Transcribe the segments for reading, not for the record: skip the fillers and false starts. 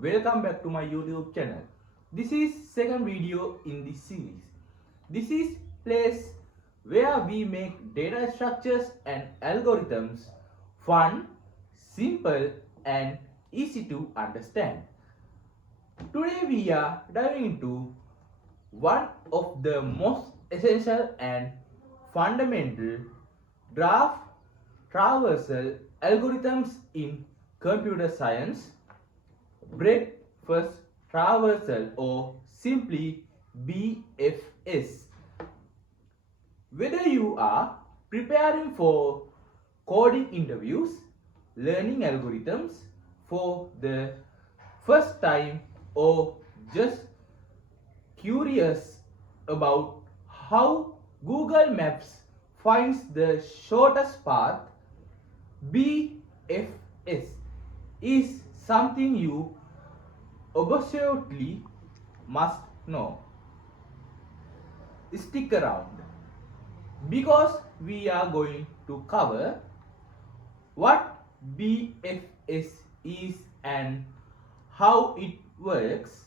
welcome back to my YouTube channel. This is second video in this series. This is place where we make data structures and algorithms fun, simple and easy to understand. Today we are diving into one of the most essential and fundamental graph traversal algorithms in computer science, breadth first traversal or simply BFS. Whether you are preparing for coding interviews, learning algorithms for the first time, or just curious about how Google Maps finds the shortest path, BFS is something you absolutely must know. Stick around because we are going to cover what BFS is and how it works,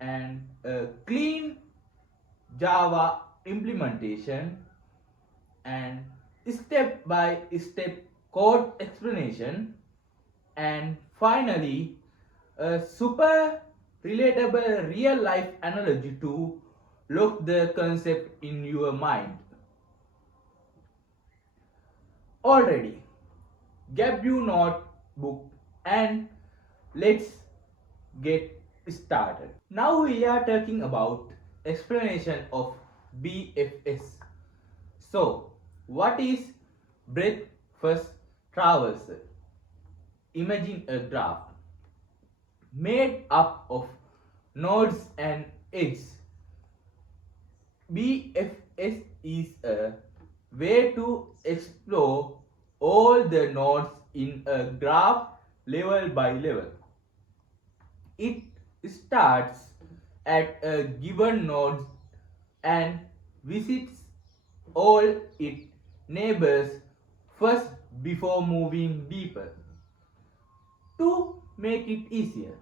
and a clean Java implementation, and step by step code explanation, and finally a super relatable real life analogy to lock the concept in your mind. Already, grab your notebook and let's get started. Now we are talking about explanation of BFS. So, what is breadth first traversal? Imagine a graph made up of nodes and edges. BFS is a way to explore all the nodes in a graph level by level. It starts at a given node and visits all its neighbors first before moving deeper. To make it easier,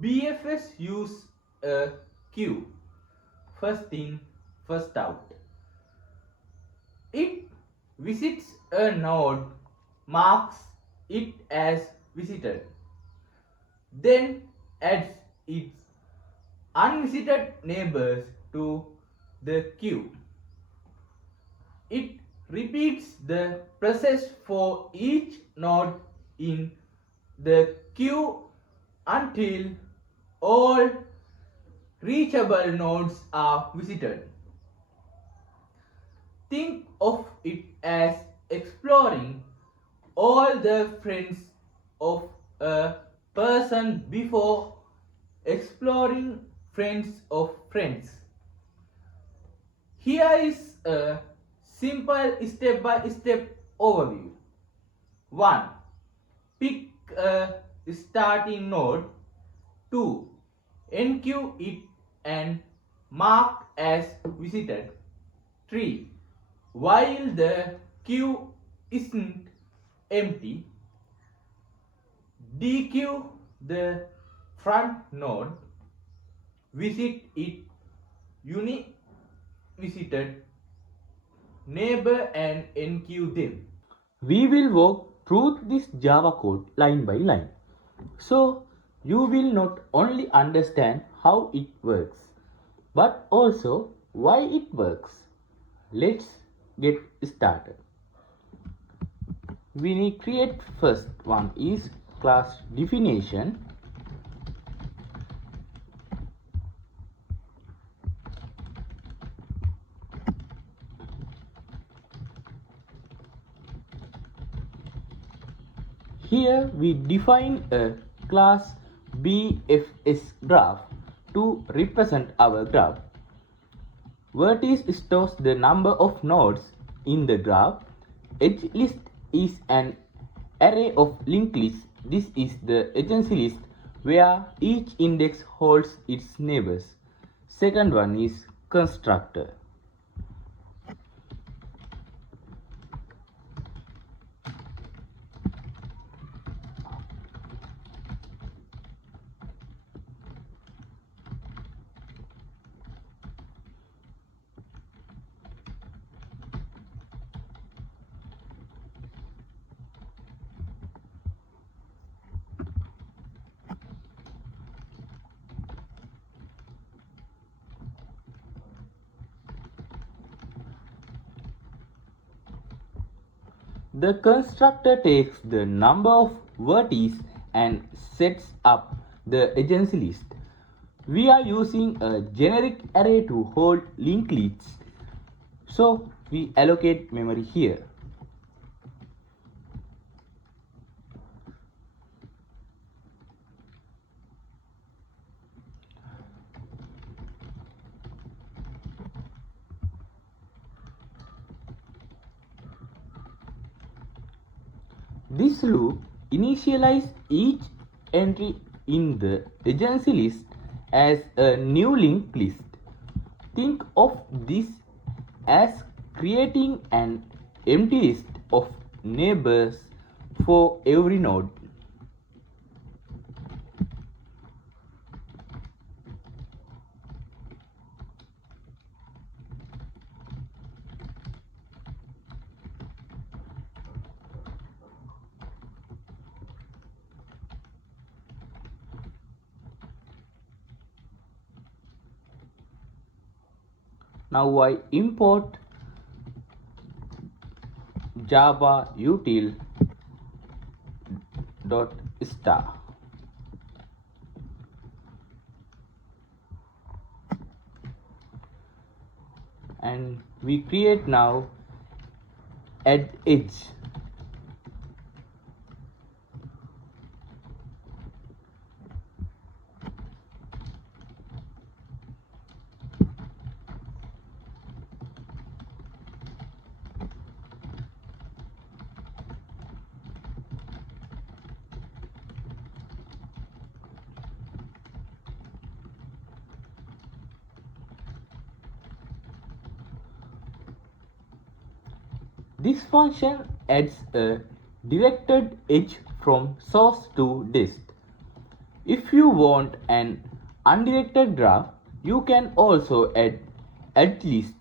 BFS use a queue, first in, first out. It visits a node, marks it as visited, then adds its unvisited neighbors to the queue. It repeats the process for each node in the queue until all reachable nodes are visited. Think of it as exploring all the friends of a person before exploring friends of friends. Here is a simple step-by-step overview. 1. Pick a starting node. 2. Enqueue it and mark as visited. 3. While the queue isn't empty, dequeue the front node, visit it unique visited neighbor and enqueue them. We will walk through this Java code line by line. So you will not only understand how it works, but also why it works. Let's get started. We need create first one is class definition. Here we define a class BFS graph to represent our graph. Vertex stores the number of nodes in the graph. Edge list is an array of linked lists. This is the adjacency list where each index holds its neighbors. Second one is constructor. The constructor takes the number of vertices and sets up the agency list. We are using a generic array to hold linked lists, so we allocate memory here. This loop initializes each entry in the agency list as a new linked list. Think of this as creating an empty list of neighbors for every node. Now I import java util dot star. And we create now add edge. This function adds a directed edge from source to dist. If you want an undirected graph, you can also add at least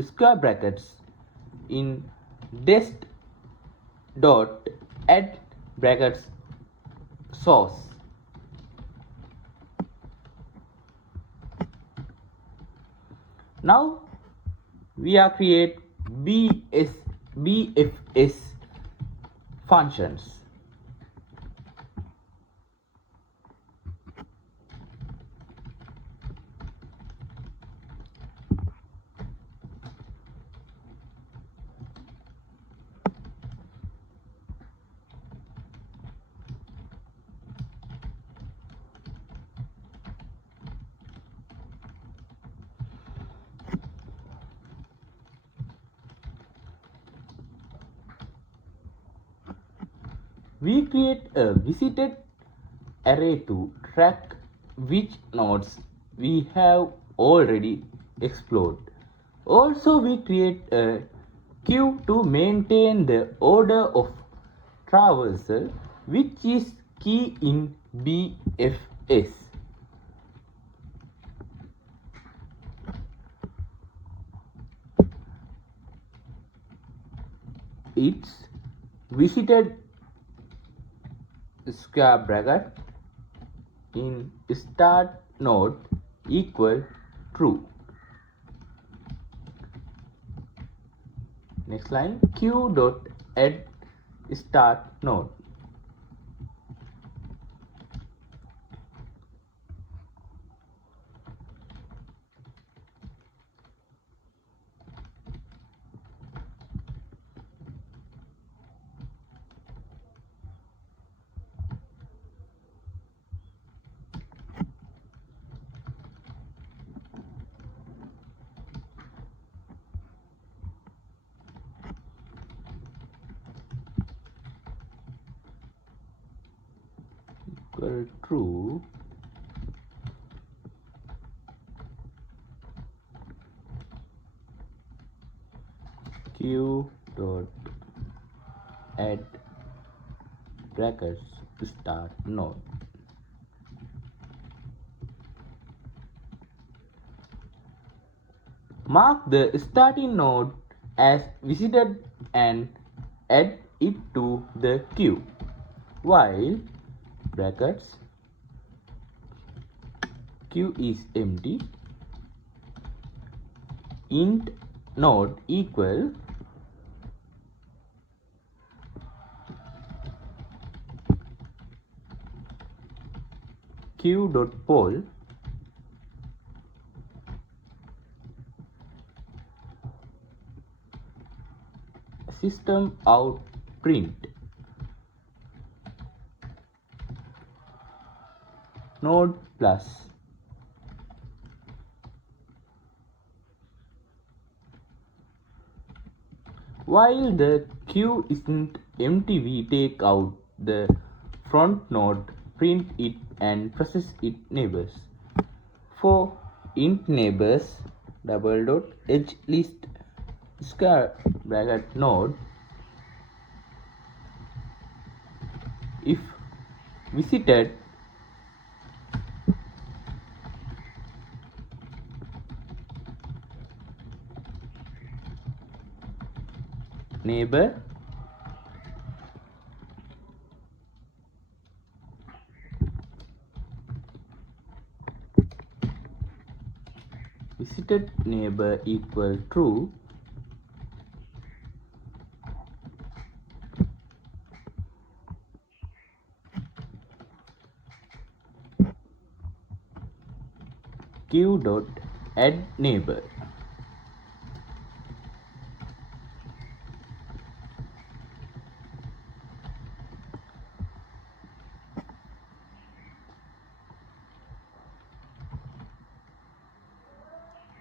square brackets in dist dot add brackets source. Now we are create BFS functions. We create a visited array to track which nodes we have already explored. Also, we create a queue to maintain the order of traversal, which is key in BFS. It's visited square bracket in start node equal true. Next line, q dot add start node. Equal true. Q dot add brackets start node. Mark the starting node as visited and add it to the queue, while brackets queue is empty, int node equal q.poll system out print node plus while the queue isn't empty, we take out the front node, print it and process its neighbors. For int neighbors double dot edge list square bracket node, if visited neighbor visited neighbor equal true, q dot add neighbor.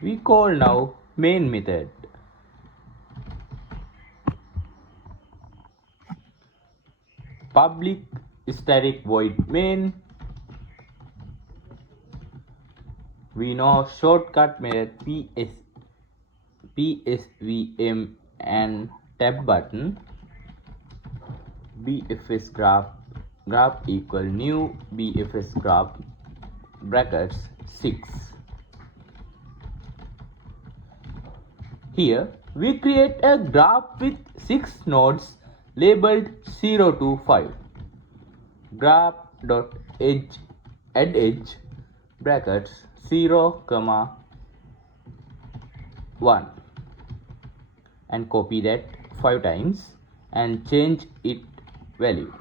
We call now main method. Public static void main. We know shortcut method PSVM and tab button. BFS graph equal new BFS graph brackets 6. Here we create a graph with 6 nodes labeled 0 to 5. Graph.edge add edge brackets 0, 1 and copy that 5 times and change its value.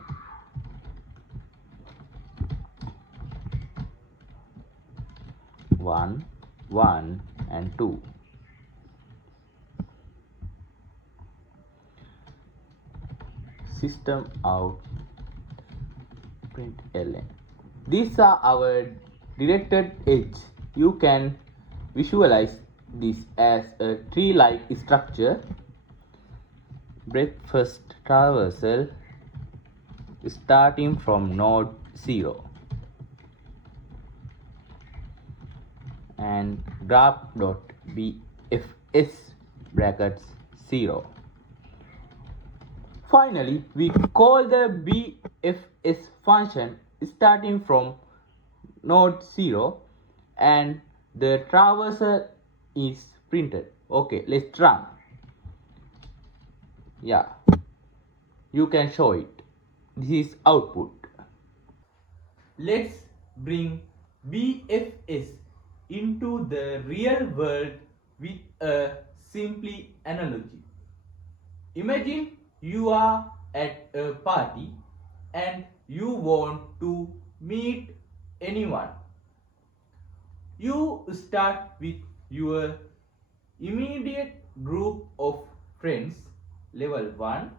One, 1 and 2. System out print ln. These are our directed edge. You can visualize this as a tree-like structure. Breadth-first traversal starting from node 0 and graph.bfs brackets 0. Finally, we call the BFS function starting from node 0 and the traversal is printed. Okay, let's run. Yeah, you can show it. This is output. Let's bring BFS into the real world with a simple analogy. Imagine you are at a party and you want to meet anyone. You start with your immediate group of friends, level 1.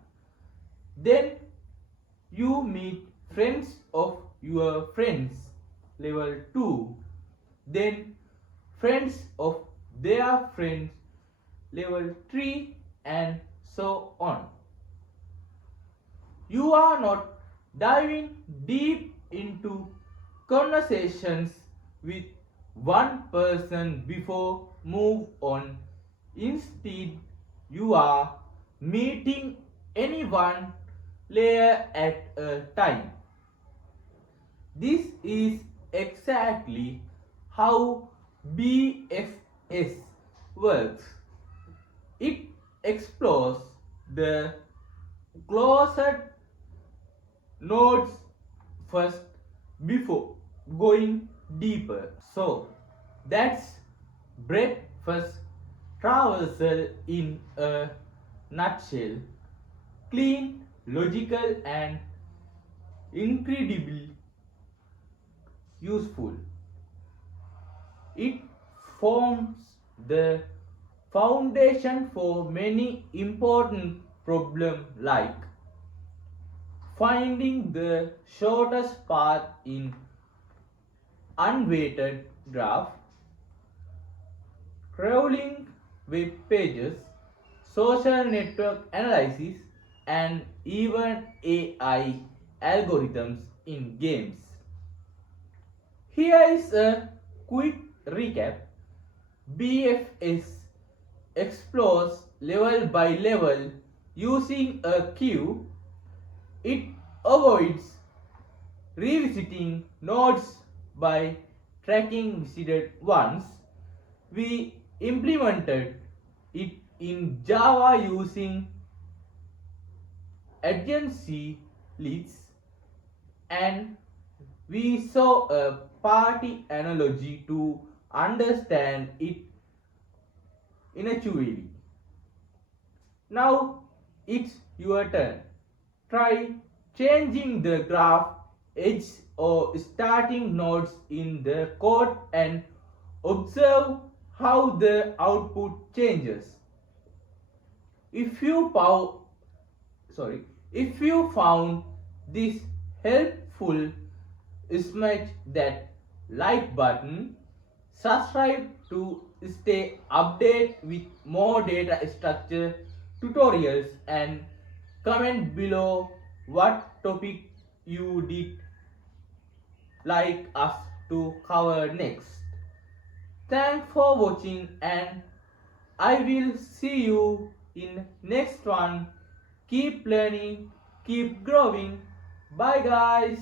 Then you meet friends of your friends, level 2. Then friends of their friends, level 3, and so on. You are not diving deep into conversations with one person before move on. Instead, you are meeting anyone layer at a time. This is exactly how BFS works. It explores the closed nodes first before going deeper. So that's breadth first traversal in a nutshell. Clean, logical and incredibly useful. It forms the foundation for many important problems like finding the shortest path in unweighted graph, crawling web pages, social network analysis, and even AI algorithms in games. Here is a quick recap. BFS explores level by level using a queue. It avoids revisiting nodes by tracking visited ones. We implemented it in Java using adjacency lists, and we saw a party analogy to understand it intuitively. Now it's your turn. Try changing the graph edge or starting nodes in the code and observe how the output changes. If you found this helpful, smash that like button, subscribe to stay updated with more data structure tutorials, and comment below what topic you did like us to cover next. Thanks for watching, and I will see you in next one. Keep learning, keep growing. Bye guys.